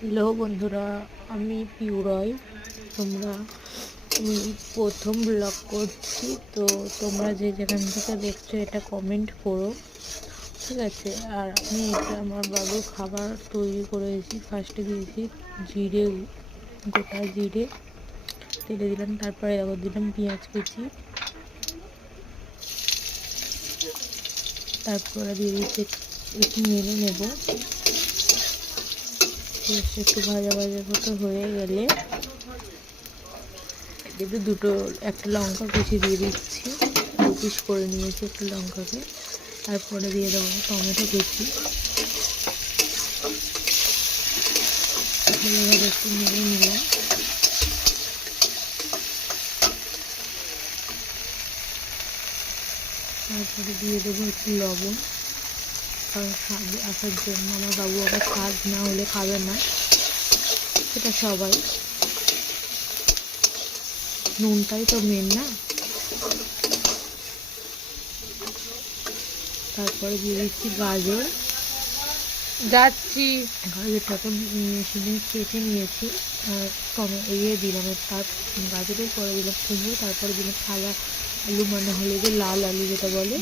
Hello বন্ধুরা, আমি পিউরয়। তোমরা আমি প্রথম ব্লগ করছি, তো তোমরা যে যেখান থেকে দেখছো এটা কমেন্ট করো, ঠিক আছে? আর আমি এটা আমার বাবুর খাবার তৈরি করেছি। ফার্স্টে দিয়েছি জিরে, গোটা জিরে তেলে দিলাম, তারপরে আবার দিলাম পেঁয়াজ কুচি, তারপরে দিয়ে দিচ্ছি একটু নেড়ে নেব। একটু ভাজা ভাজা মতো হয়ে গেলে এতে একটা লঙ্কা কুচি দিয়ে দিচ্ছি, 2 পিস করে নিয়েছি একটা লঙ্কাকে। তারপরে দিয়ে দেবো টমেটো কুচি, ভালোভাবে একটু নেড়ে নিলাম। তারপরে দিয়ে দেবো একটু লবণ, কারণ স্বাদ আসার জন্য। আমার বাবু আবার স্বাদ না হলে খাবে না, সেটা সবাই। নুনটাই তো মেন না। তারপরে দিয়ে দিচ্ছি গাজর, গাজরটাকে মেশিনে কেটে নিয়েছি। আর দিলাম তার গাজরের পরে দিলাম কুমড়ো, তারপরে দিলাম সাদা আলু, মানে হলে যে লাল আলু যেটা বলে,